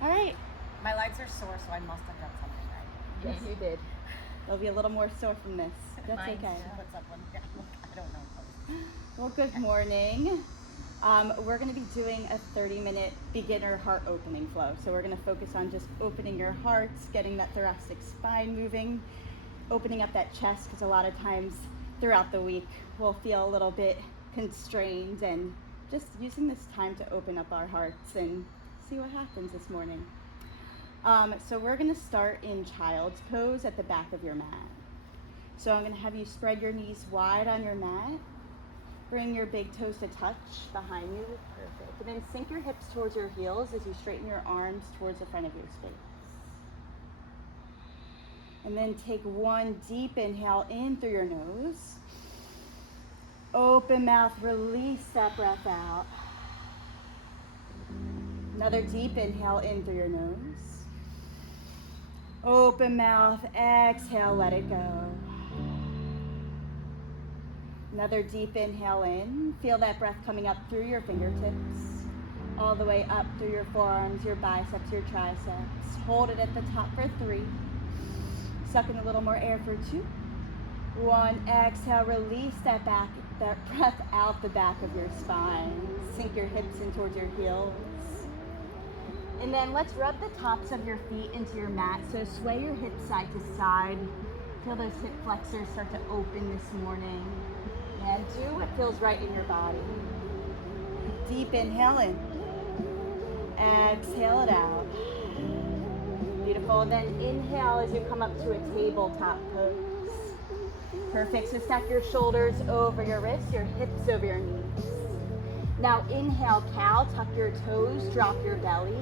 All right. My legs are sore, so I must have done something right. Yes, you did. It'll be a little more sore from this. That's Mine okay. puts up one. I don't know. Well, good morning. We're going to be doing a 30-minute beginner heart opening flow. So we're going to focus on just opening your hearts, getting that thoracic spine moving, opening up that chest, because a lot of times throughout the week we'll feel a little bit constrained, and just using this time to open up our hearts and see what happens this morning. So we're going to start in child's pose at the back of your mat. So I'm going to have you spread your knees wide on your mat. Bring your big toes to touch behind you. Perfect. And then sink your hips towards your heels as you straighten your arms towards the front of your space. And then take one deep inhale in through your nose. Open mouth, release that breath out. Another deep inhale in through your nose. Open mouth, exhale, let it go. Another deep inhale in. Feel that breath coming up through your fingertips, all the way up through your forearms, your biceps, your triceps. Hold it at the top for 3. Suck in a little more air for 2. 1, exhale, release that breath out the back of your spine. Sink your hips in towards your heels. And then let's rub the tops of your feet into your mat. So sway your hips side to side. Feel those hip flexors start to open this morning. And do what feels right in your body. Deep inhale in. Exhale it out. Beautiful. And then inhale as you come up to a tabletop pose. Perfect. So stack your shoulders over your wrists, your hips over your knees. Now inhale, cow, tuck your toes, drop your belly.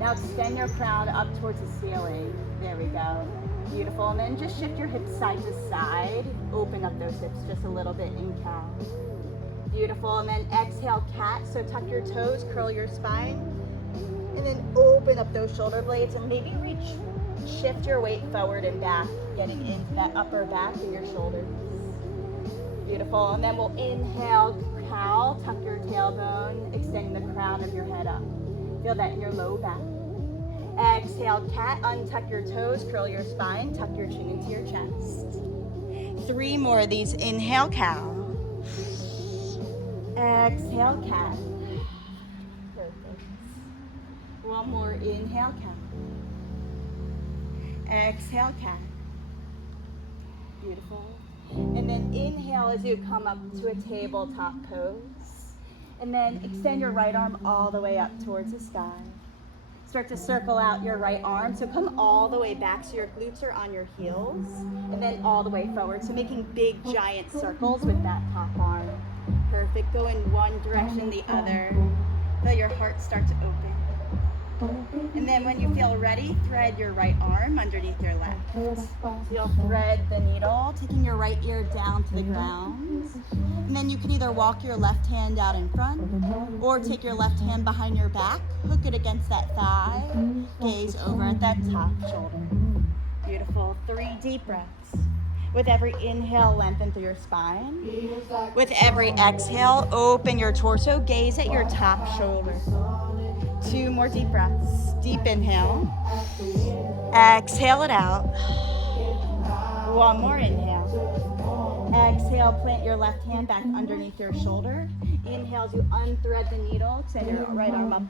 Now extend your crown up towards the ceiling. There we go. Beautiful. And then just shift your hips side to side. Open up those hips just a little bit in cow. Beautiful. And then exhale, cat. So tuck your toes, curl your spine. And then open up those shoulder blades and maybe shift your weight forward and back, getting into that upper back and your shoulders. Beautiful. And then we'll inhale, cow, tuck your tailbone, extending the crown of your head up. Feel that in your low back. Exhale, cat, untuck your toes, curl your spine, tuck your chin into your chest. 3 more of these. Inhale, cow. Exhale, cat. Perfect. 1 more. Inhale, cat. Exhale, cat. Beautiful. And then inhale as you come up to a tabletop pose. And then extend your right arm all the way up towards the sky. Start to circle out your right arm. So come all the way back so your glutes are on your heels. And then all the way forward. So making big giant circles with that top arm. Perfect. Go in one direction, the other. Feel your heart start to open. And then when you feel ready, thread your right arm underneath your left. So you'll thread the needle, taking your right ear down to the ground. And then you can either walk your left hand out in front or take your left hand behind your back, hook it against that thigh, gaze over at that top shoulder. Beautiful. 3 deep breaths. With every inhale, lengthen through your spine. With every exhale, open your torso, gaze at your top shoulder. 2 more deep breaths. Deep inhale. Exhale it out. 1 more inhale. Exhale, plant your left hand back underneath your shoulder. Inhale as you unthread the needle, extend your right arm up.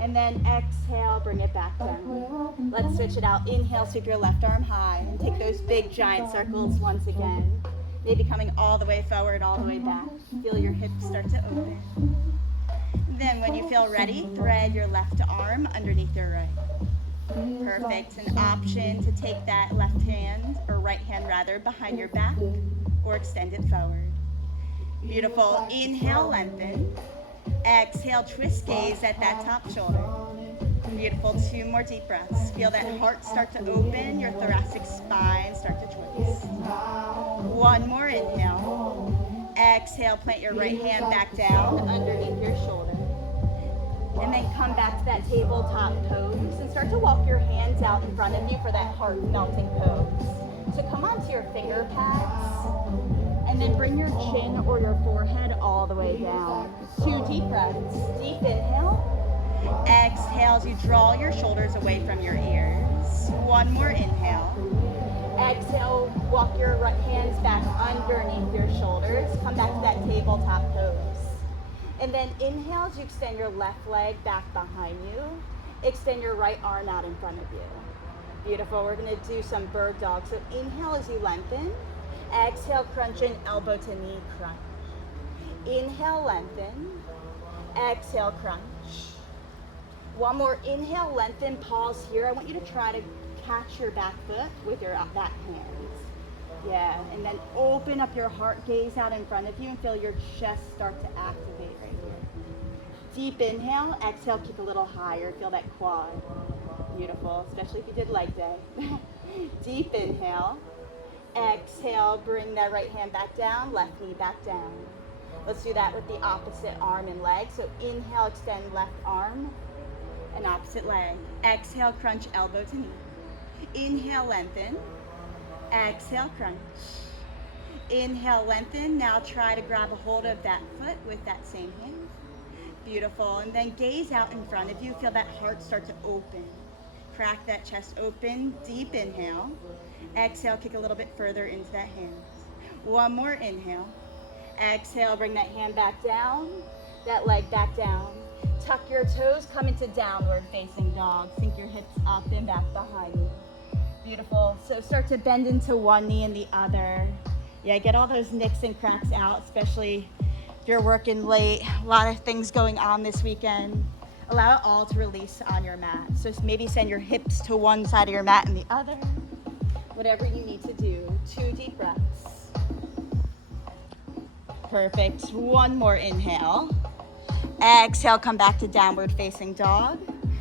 And then exhale, bring it back down. Let's switch it out. Inhale, sweep your left arm high and take those big giant circles once again. Maybe coming all the way forward, all the way back. Feel your hips start to open. Then when you feel ready, thread your left arm underneath your right. Perfect. An option to take that left hand, or right hand rather, behind your back or extend it forward. Beautiful. Inhale, lengthen. Exhale, twist, gaze at that top shoulder. Beautiful. 2 more deep breaths. Feel that heart start to open, your thoracic spine start to twist. 1 more inhale. Exhale, plant your right hand back down underneath your shoulder. And then come back to that tabletop pose and start to walk your hands out in front of you for that heart melting pose. So come onto your finger pads and then bring your chin or your forehead all the way down. 2 deep breaths. Deep inhale. Exhale as you draw your shoulders away from your ears. One more inhale. Exhale, walk your right hands back underneath your shoulders. Come back to that tabletop pose. And then inhale as you extend your left leg back behind you. Extend your right arm out in front of you. Beautiful. We're going to do some bird dog. So inhale as you lengthen. Exhale, crunch in, elbow to knee crunch. Inhale, lengthen. Exhale, crunch. One more inhale, lengthen, pause here. I want you to try to catch your back foot with your back hands. Yeah, and then open up your heart, gaze out in front of you and feel your chest start to activate right here. Deep inhale, exhale, kick a little higher, feel that quad. Beautiful, especially if you did leg day. Deep inhale, exhale, bring that right hand back down, left knee back down. Let's do that with the opposite arm and leg. So inhale, extend left arm and opposite leg. Exhale, crunch elbow to knee. Inhale, lengthen. Exhale, crunch. Inhale, lengthen. Now try to grab a hold of that foot with that same hand. Beautiful. And then gaze out in front of you. Feel that heart start to open. Crack that chest open. Deep inhale. Exhale, kick a little bit further into that hand. One more inhale. Exhale, bring that hand back down. That leg back down. Tuck your toes, come into downward facing dog. Sink your hips up and back behind you. Beautiful. So start to bend into one knee and the other. Yeah, get all those nicks and cracks out, especially if you're working late. A lot of things going on this weekend. Allow it all to release on your mat. So maybe send your hips to one side of your mat and the other. Whatever you need to do. 2 deep breaths. Perfect. One more inhale. Exhale, come back to downward facing dog.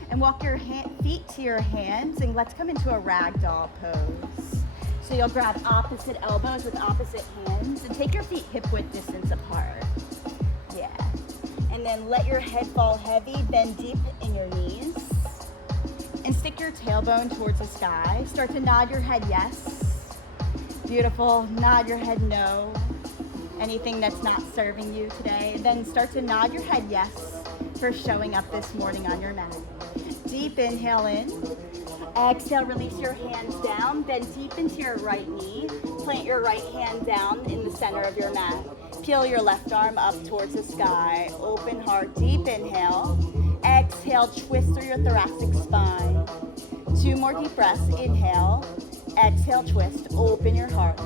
And walk your feet to your hands and let's come into a ragdoll pose. So you'll grab opposite elbows with opposite hands and take your feet hip width distance apart. Yeah. And then let your head fall heavy, bend deep in your knees. And stick your tailbone towards the sky. Start to nod your head yes. Beautiful. Nod your head no. Anything that's not serving you today. Then start to nod your head yes for showing up this morning on your mat. Deep inhale in. Exhale, release your hands down. Bend deep into your right knee. Plant your right hand down in the center of your mat. Peel your left arm up towards the sky. Open heart, deep inhale. Exhale, twist through your thoracic spine. 2 more deep breaths. Inhale. Exhale, twist. Open your heart.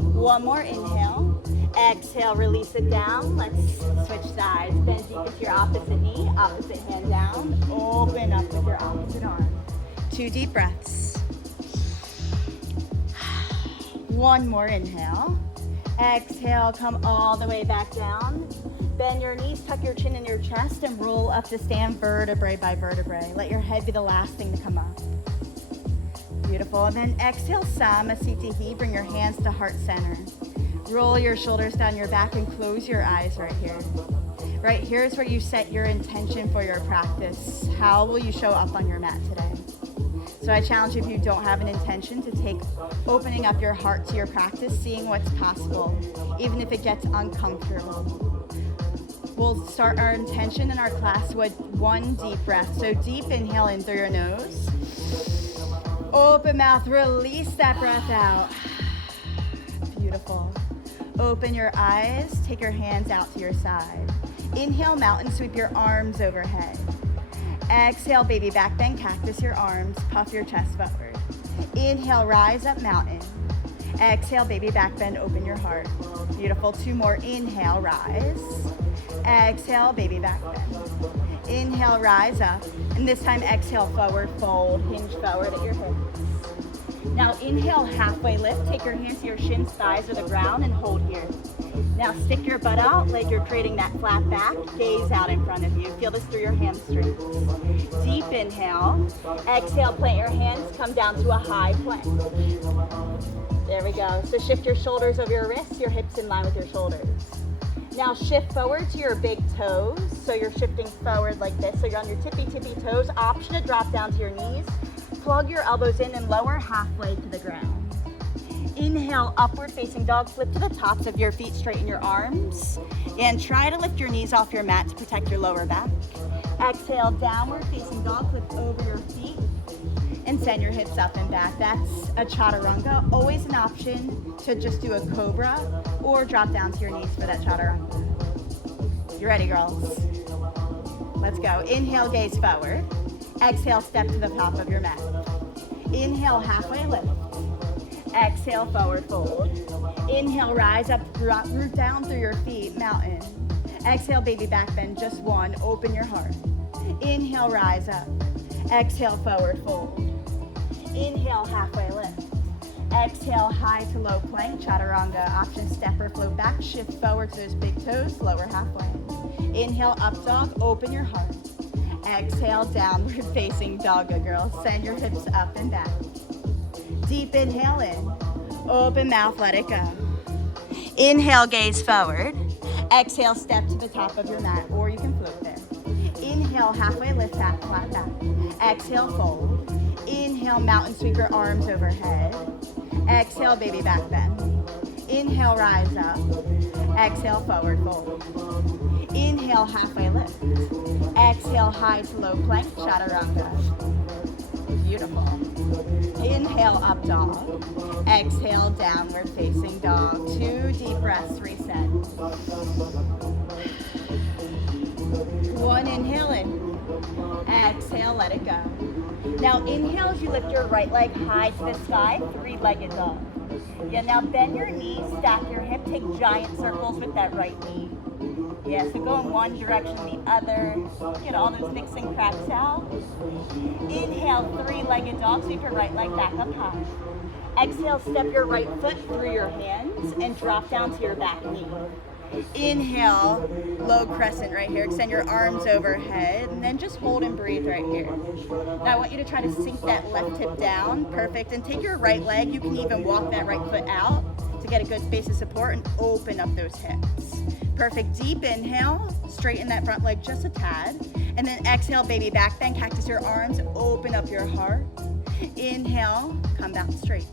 One more inhale. Exhale, release it down. Let's switch sides. Bend deep into your opposite knee, opposite hand down. Open up with your opposite arm. 2 deep breaths. One more inhale. Exhale, come all the way back down. Bend your knees, tuck your chin in your chest, and roll up to stand vertebrae by vertebrae. Let your head be the last thing to come up. Beautiful. And then exhale, Samasthiti. Bring your hands to heart center. Roll your shoulders down your back and close your eyes right here. Right here is where you set your intention for your practice. How will you show up on your mat today? So I challenge you, if you don't have an intention, to take opening up your heart to your practice, seeing what's possible, even if it gets uncomfortable. We'll start our intention in our class with 1 deep breath. So deep inhale in through your nose. Open mouth, release that breath out. Beautiful. Open your eyes, take your hands out to your side. Inhale, mountain, sweep your arms overhead. Exhale, baby back bend, cactus your arms, puff your chest forward. Inhale, rise up, mountain. Exhale, baby back bend, open your heart. Beautiful. 2 more. Inhale, rise. Exhale, baby back bend. Inhale, rise up. And this time, exhale, forward fold, hinge forward at your hips. Now inhale, halfway lift. Take your hands to your shins, thighs, or the ground, and hold here. Now stick your butt out like you're creating that flat back. Gaze out in front of you. Feel this through your hamstrings. Deep inhale. Exhale, plant your hands. Come down to a high plank. There we go. So shift your shoulders over your wrists, your hips in line with your shoulders. Now shift forward to your big toes. So you're shifting forward like this. So you're on your tippy toes. Option to drop down to your knees. Plug your elbows in and lower halfway to the ground. Inhale, upward facing dog. Flip to the tops of your feet, straighten your arms. And try to lift your knees off your mat to protect your lower back. Exhale, downward facing dog, flip over your feet and send your hips up and back. That's a chaturanga. Always an option to just do a cobra or drop down to your knees for that chaturanga. You ready, girls? Let's go. Inhale, gaze forward. Exhale, step to the top of your mat. Inhale, halfway lift. Exhale, forward fold. Inhale, rise up, root down through your feet, mountain. Exhale, baby back bend, just one, open your heart. Inhale, rise up. Exhale, forward fold. Inhale, halfway lift. Exhale, high to low plank, chaturanga. Option step or float back, shift forward to those big toes, lower halfway. Inhale, up dog, open your heart. Exhale, downward facing doggo, girls. Send your hips up and back. Deep inhale in, open mouth, let it go. Inhale, gaze forward. Exhale, step to the top of your mat, or you can float there. Inhale, halfway lift back, flat back. Exhale, fold. Inhale, mountain sweeper, arms overhead. Exhale, baby back bend. Inhale, rise up. Exhale, forward fold. Inhale, halfway lift. Exhale, high to low plank, chaturanga. Beautiful. Inhale, up dog. Exhale, downward facing dog. 2 deep breaths, reset. 1, inhale in. Exhale, let it go. Now inhale as you lift your right leg high to the sky, 3-legged dog. Yeah, now bend your knees, stack your hip, take giant circles with that right knee. Yeah, so go in one direction, the other. Get all those nicks and cracks out. Inhale, 3-legged dog, sweep your right leg back up high. Exhale, step your right foot through your hands and drop down to your back knee. Inhale, low crescent right here. Extend your arms overhead and then just hold and breathe right here. Now I want you to try to sink that left hip down. Perfect. And take your right leg. You can even walk that right foot out to get a good base of support and open up those hips. Perfect. Deep inhale. Straighten that front leg just a tad. And then exhale, baby back bend. Cactus your arms. Open up your heart. Inhale. Come back straight.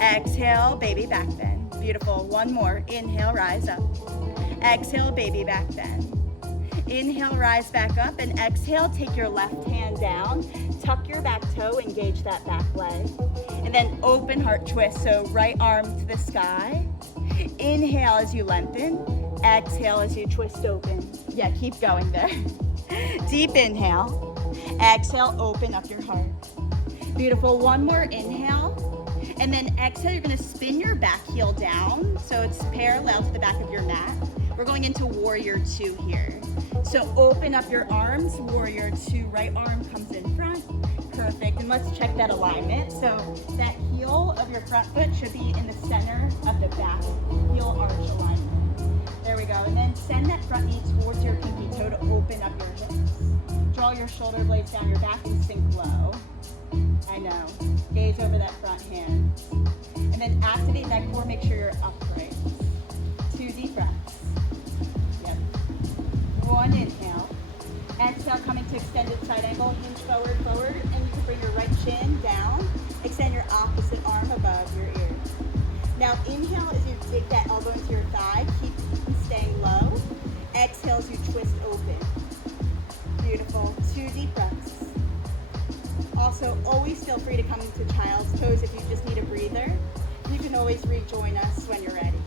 Exhale, baby back bend. Beautiful. One more. Inhale, rise up. Exhale, baby back bend. Inhale, rise back up, and exhale, take your left hand down, tuck your back toe, engage that back leg, and then open heart twist, so right arm to the sky. Inhale as you lengthen, exhale as you twist open. Yeah, keep going there. Deep inhale, exhale, open up your heart. Beautiful, one more inhale. And then exhale, you're gonna spin your back heel down so it's parallel to the back of your mat. We're going into warrior 2 here. So open up your arms, warrior 2, right arm comes in front. Perfect, and let's check that alignment. So that heel of your front foot should be in the center of the back heel arch alignment. There we go, and then send that front knee towards your pinky toe to open up your hips. Draw your shoulder blades down your back and sink low. I know. Gaze over that front hand. And then activate that core, make sure you're upright. 2 deep breaths. Yep. 1 inhale. Exhale, coming to extended side angle, hinge forward, forward, and you can bring your right shin down. Extend your opposite arm above your ear. Now inhale as you dig that elbow into your thigh, keep staying low. Exhale as you twist open. Beautiful. 2 deep breaths. Also, always feel free to come into child's pose if you just need a breather. You can always rejoin us when you're ready.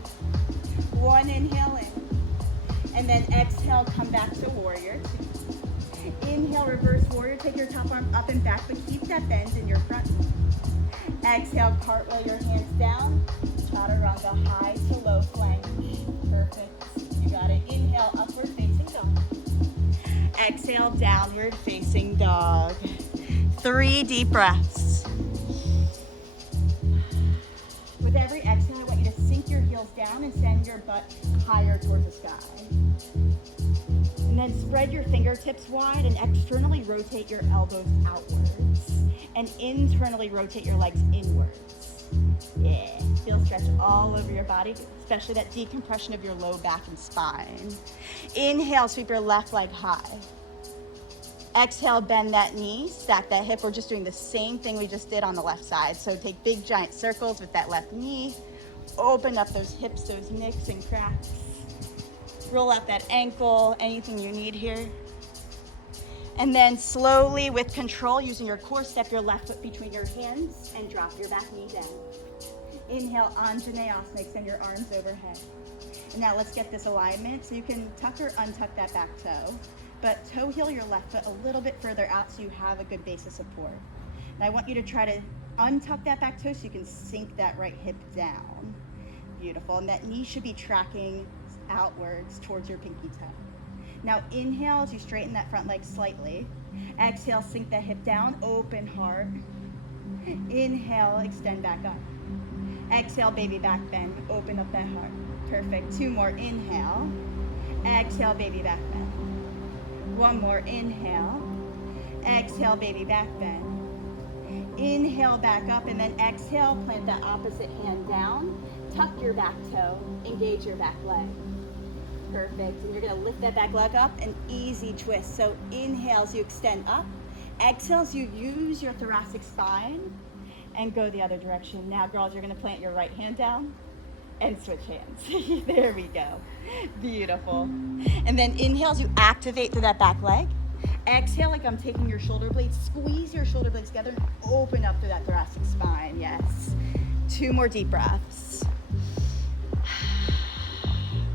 1 inhale in, and then exhale, come back to warrior 2. Inhale, reverse warrior, take your top arm up and back, but keep that bend in your front knee. Exhale, cartwheel your hands down, chaturanga, high to low plank. Perfect, you got it. Inhale, upward facing dog. Exhale, downward facing dog. 3 deep breaths. With every exhale, I want you to sink your heels down and send your butt higher towards the sky. And then spread your fingertips wide and externally rotate your elbows outwards. And internally rotate your legs inwards. Yeah, feel stretch all over your body, especially that decompression of your low back and spine. Inhale, sweep your left leg high. Exhale, bend that knee, stack that hip. We're just doing the same thing we just did on the left side. So take big giant circles with that left knee. Open up those hips, those nicks and cracks. Roll out that ankle, anything you need here. And then slowly with control, using your core, step your left foot between your hands and drop your back knee down. Inhale, Anjaneyasana, extend your arms overhead. And now let's get this alignment. So you can tuck or untuck that back toe, but toe heel your left foot a little bit further out so you have a good base of support. And I want you to try to untuck that back toe so you can sink that right hip down. Beautiful. And that knee should be tracking outwards towards your pinky toe. Now inhale as you straighten that front leg slightly. Exhale, sink that hip down, open heart. Inhale, extend back up. Exhale, baby back bend, open up that heart. Perfect. 2 more, inhale. Exhale, baby back bend. 1 more, inhale. Exhale, baby back bend. Inhale, back up, and then exhale, plant that opposite hand down. Tuck your back toe, engage your back leg. Perfect. And you're gonna lift that back leg up, an easy twist. So inhale as you extend up. Exhale as you use your thoracic spine and go the other direction. Now, girls, you're gonna plant your right hand down and switch hands. There we go. Beautiful. And then inhale as you activate through that back leg. Exhale like I'm taking your shoulder blades. Squeeze your shoulder blades together and open up through that thoracic spine. Yes. 2 more deep breaths.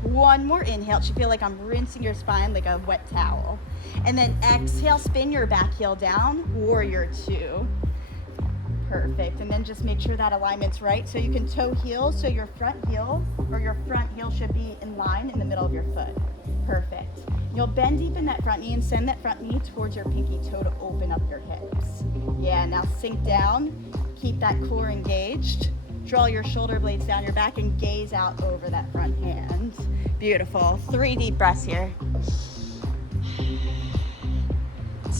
1 more inhale. It should feel like I'm rinsing your spine like a wet towel. And then exhale, spin your back heel down, warrior 2. Perfect. And then just make sure that alignment's right. So you can toe heel, so your front heel should be in line in the middle of your foot. Perfect. You'll bend deep in that front knee and send that front knee towards your pinky toe to open up your hips. Yeah, now sink down. Keep that core engaged. Draw your shoulder blades down your back and gaze out over that front hand. Beautiful. 3 deep breaths here.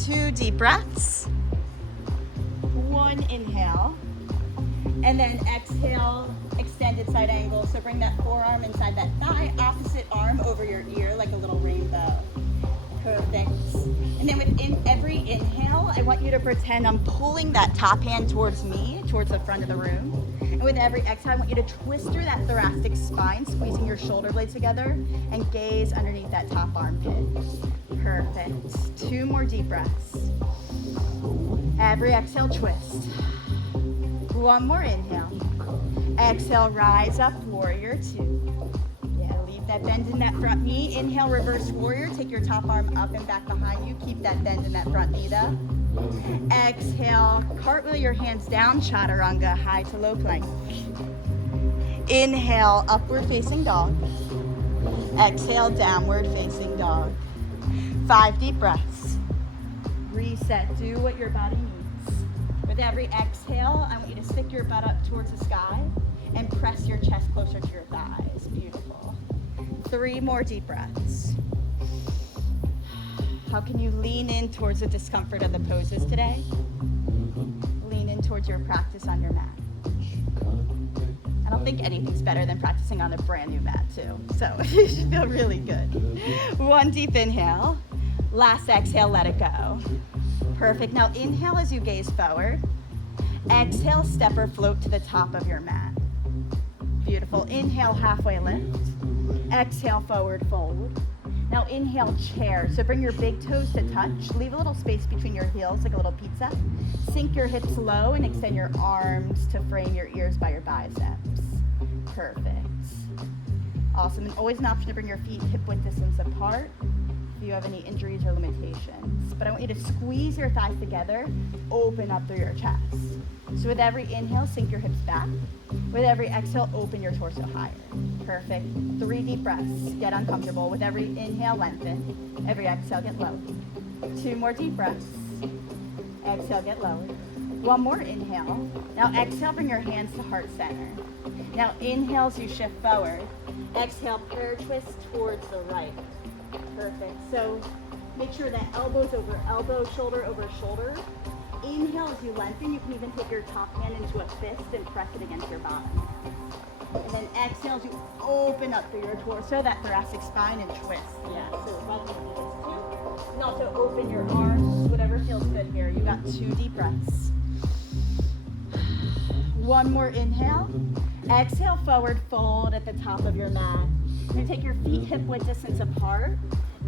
2 deep breaths. 1 inhale. And then exhale, extended side angle. So bring that forearm inside that thigh, opposite arm over your ear like a little rainbow. Perfect. And then with every inhale, I want you to pretend I'm pulling that top hand towards me, towards the front of the room. And with every exhale, I want you to twist through that thoracic spine, squeezing your shoulder blades together, and gaze underneath that top armpit. Perfect. 2 more deep breaths. Every exhale, twist. 1 more inhale. Exhale, rise up, warrior 2. Yeah, leave that bend in that front knee. Inhale, reverse warrior. Take your top arm up and back behind you. Keep that bend in that front knee though. Exhale, cartwheel your hands down, chaturanga, high to low plank. Inhale, upward facing dog. Exhale, downward facing dog. 5 deep breaths. Reset, do what your body needs. With every exhale, I want you to stick your butt up towards the sky and press your chest closer to your thighs. Beautiful. 3 more deep breaths. How can you lean in towards the discomfort of the poses today? Lean in towards your practice on your mat. I don't think anything's better than practicing on a brand new mat too. So you should feel really good. 1 deep inhale. Last exhale, let it go. Perfect. Now inhale as you gaze forward. Exhale, step or float to the top of your mat. Beautiful. Inhale, halfway lift. Exhale, forward fold. Now inhale, chair. So bring your big toes to touch. Leave a little space between your heels like a little pizza. Sink your hips low and extend your arms to frame your ears by your biceps. Perfect. Awesome. And always an option to bring your feet hip width distance apart if you have any injuries or limitations. But I want you to squeeze your thighs together, open up through your chest. So with every inhale, sink your hips back. With every exhale, open your torso higher. Perfect. 3 deep breaths. Get uncomfortable. With every inhale, lengthen. Every exhale, get low. 2 more deep breaths. Exhale, get lower. 1 more inhale. Now exhale, bring your hands to heart center. Now inhale as you shift forward. Exhale, prayer twist towards the right. Perfect. So make sure that elbows over elbow, shoulder over shoulder. Inhale as you lengthen. You can even take your top hand into a fist and press it against your bottom. And then exhale as you open up through your torso, that thoracic spine, and twist. Yeah, so welcome to this too. And also open your arms, whatever feels good here. You got 2 deep breaths. 1 more inhale. Exhale, forward fold at the top of your mat. You're gonna take your feet hip width distance apart.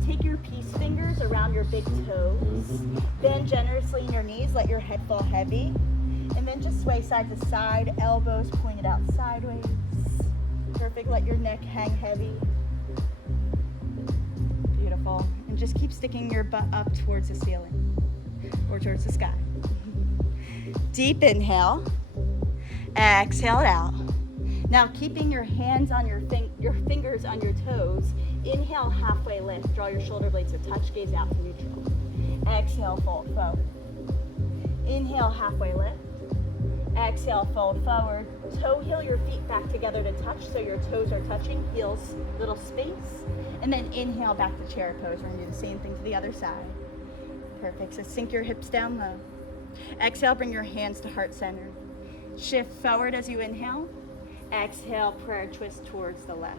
take your peace fingers around your big toes. Bend generously in your knees, let your head fall heavy. And then just sway side to side, elbows pointed out sideways. Perfect, let your neck hang heavy. Beautiful. And just keep sticking your butt up towards the ceiling or towards the sky. Deep inhale. Exhale it out. Now keeping your hands on your fingers on your toes. Inhale, halfway lift. Draw your shoulder blades so touch, gaze out to neutral. Exhale, fold forward. Inhale, halfway lift. Exhale, fold forward. Toe heel your feet back together to touch so your toes are touching, heels, little space. And then inhale back to chair pose. We're gonna do the same thing to the other side. Perfect, so sink your hips down low. Exhale, bring your hands to heart center. Shift forward as you inhale. Exhale, prayer twist towards the left.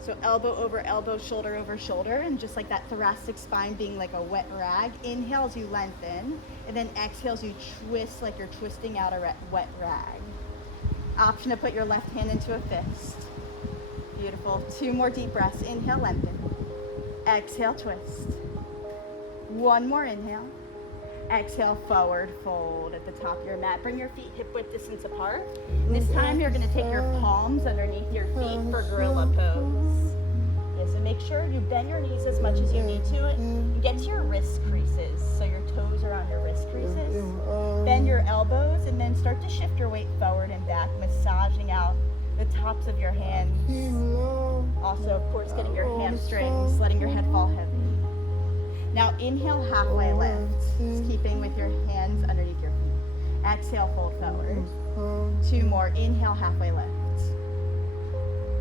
So elbow over elbow, shoulder over shoulder, and just like that thoracic spine being like a wet rag. Inhale as you lengthen, and then exhale as you twist like you're twisting out a wet rag. Option to put your left hand into a fist. Beautiful. 2 more deep breaths. Inhale, lengthen. Exhale, twist. 1 more inhale. Exhale, forward fold at the top of your mat. Bring your feet hip width distance apart. This time you're gonna take your palms underneath your feet for gorilla pose. Yeah, so make sure you bend your knees as much as you need to and get to your wrist creases. So your toes are on your wrist creases. Bend your elbows and then start to shift your weight forward and back, massaging out the tops of your hands. Also, of course, getting your hamstrings, letting your head fall heavy. Now inhale, halfway lift, just keeping with your hands underneath your feet. Exhale, fold forward. 2 more, inhale, halfway lift.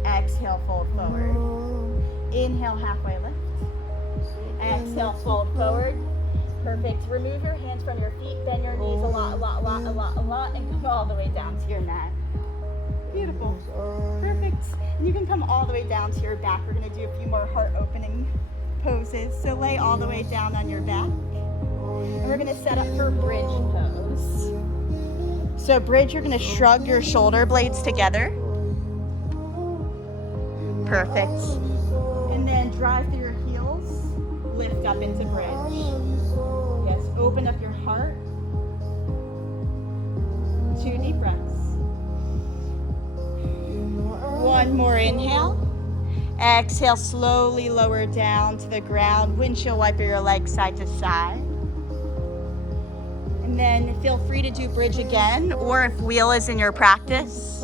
Exhale, fold forward. Inhale, halfway lift. Exhale, fold forward. Perfect, remove your hands from your feet, bend your knees a lot, and come all the way down to your mat. Beautiful, perfect. And you can come all the way down to your back. We're gonna do a few more heart opening poses. So lay all the way down on your back. And we're gonna set up for bridge pose. So bridge, you're gonna shrug your shoulder blades together. Perfect. And then drive through your heels, lift up into bridge. Yes, open up your heart. 2 deep breaths. 1 more inhale. Exhale, slowly lower down to the ground. Windshield wiper your legs side to side. And then feel free to do bridge again, or if wheel is in your practice,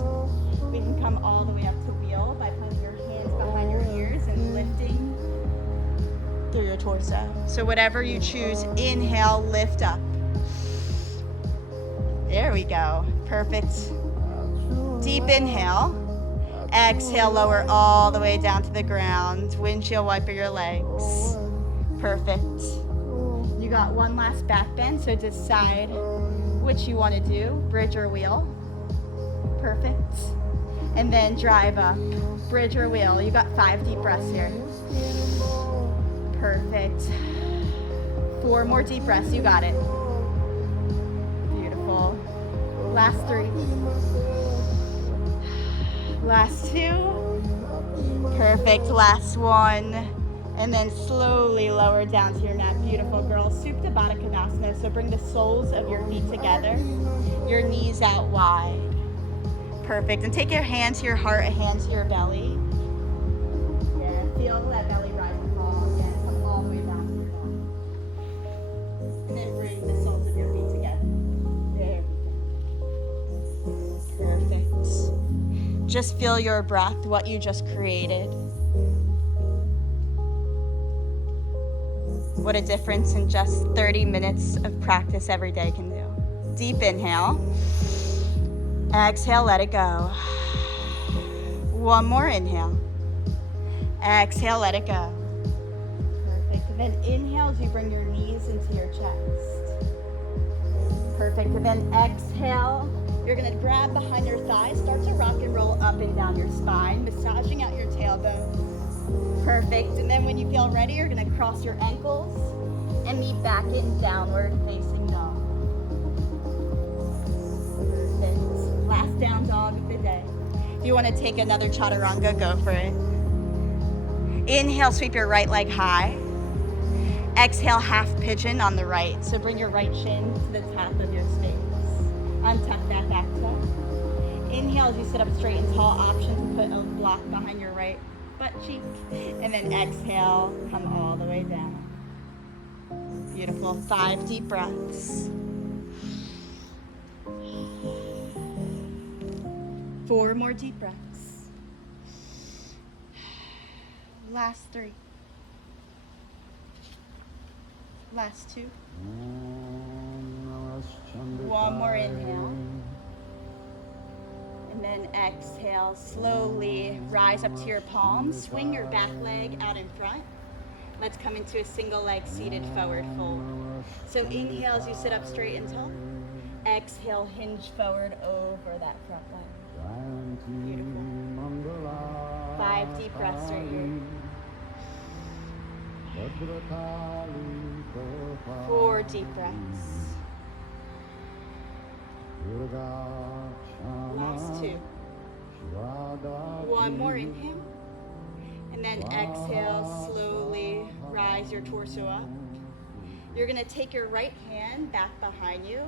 we can come all the way up to wheel by putting your hands behind your ears and lifting through your torso. So whatever you choose, inhale, lift up. There we go, perfect. Deep inhale. Exhale, lower all the way down to the ground. Windshield wiper your legs. Perfect. You got 1 last back bend, so decide which you want to do, bridge or wheel. Perfect. And then drive up, bridge or wheel. You got 5 deep breaths here. Perfect. 4 more deep breaths, you got it. Beautiful. Last 3. Last 2. Perfect. Last 1. And then slowly lower down to your mat. Beautiful, girl. Supta Baddha Konasana. So bring the soles of your feet together. Your knees out wide. Perfect. And take your hand to your heart, a hand to your belly. Yeah, feel that belly rise and fall. Again, come all the way down to your belly. And then bring the soles of your feet together. There we go. Perfect. Just feel your breath, what you just created. What a difference in just 30 minutes of practice every day can do. Deep inhale. Exhale, let it go. 1 more inhale. Exhale, let it go. Perfect. And then inhale as you bring your knees into your chest. Perfect. And then exhale. You're gonna grab behind your thighs, start to rock and roll up and down your spine, massaging out your tailbone. Perfect. And then when you feel ready, you're gonna cross your ankles and meet back in downward facing dog. Perfect. Last down dog of the day. If you wanna take another chaturanga, go for it. Inhale, sweep your right leg high. Exhale, half pigeon on the right. So bring your right shin to the top of your space. Untuck that back toe. Inhale as you sit up straight and tall. Option to put a block behind your right butt cheek. And then exhale, come all the way down. Beautiful. 5 deep breaths. 4 more deep breaths. Last 3. Last 2. One more inhale. And then exhale, slowly rise up to your palms. Swing your back leg out in front. Let's come into a single leg seated forward fold. So inhale as you sit up straight and tall. Exhale, hinge forward over that front leg. Beautiful. 5 deep breaths right here. 4 deep breaths. Last 2. One more inhale. And then exhale, slowly rise your torso up. You're gonna take your right hand back behind you,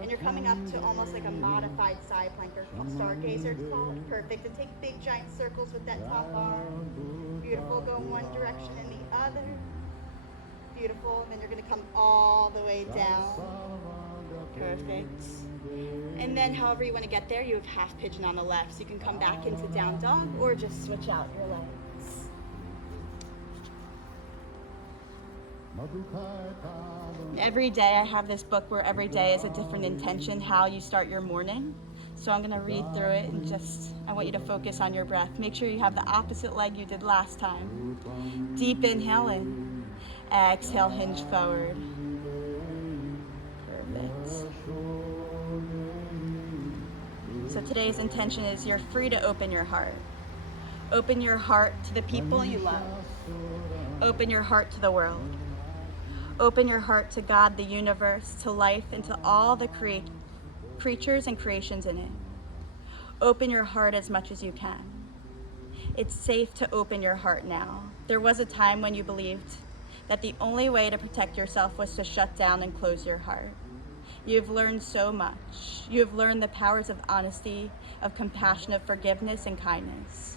and you're coming up to almost like a modified side plank or stargazer, it's called. Perfect. And take big giant circles with that top arm. Beautiful. Go in one direction and the other. Beautiful. And then you're gonna come all the way down. Perfect. And then however you want to get there, you have half pigeon on the left. So you can come back into down dog or just switch out your legs. Every day I have this book where every day is a different intention, how you start your morning. So I'm going to read through it and I want you to focus on your breath. Make sure you have the opposite leg you did last time. Deep inhale in. Exhale, hinge forward. Perfect. So today's intention is you're free to open your heart. Open your heart to the people you love. Open your heart to the world. Open your heart to God, the universe, to life, and to all the creatures and creations in it. Open your heart as much as you can. It's safe to open your heart now. There was a time when you believed that the only way to protect yourself was to shut down and close your heart. You've learned so much. You have learned the powers of honesty, of compassion, of forgiveness, and kindness.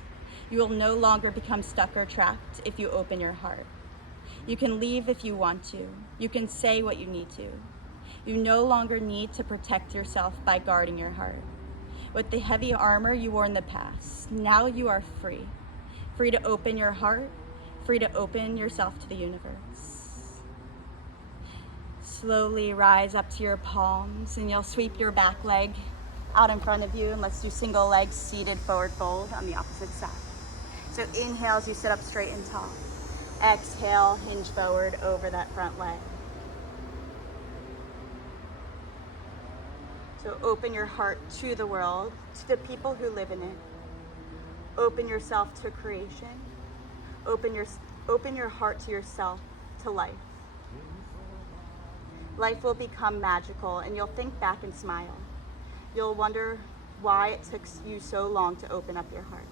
You will no longer become stuck or trapped if you open your heart. You can leave if you want to. You can say what you need to. You no longer need to protect yourself by guarding your heart. With the heavy armor you wore in the past, now you are free. Free to open your heart, free to open yourself to the universe. Slowly rise up to your palms and you'll sweep your back leg out in front of you, and let's do single leg seated forward fold on the opposite side. So inhale as you sit up straight and tall. Exhale, hinge forward over that front leg. So open your heart to the world, to the people who live in it. Open yourself to creation. Open your heart to yourself, to life. Life will become magical and you'll think back and smile. You'll wonder why it took you so long to open up your heart.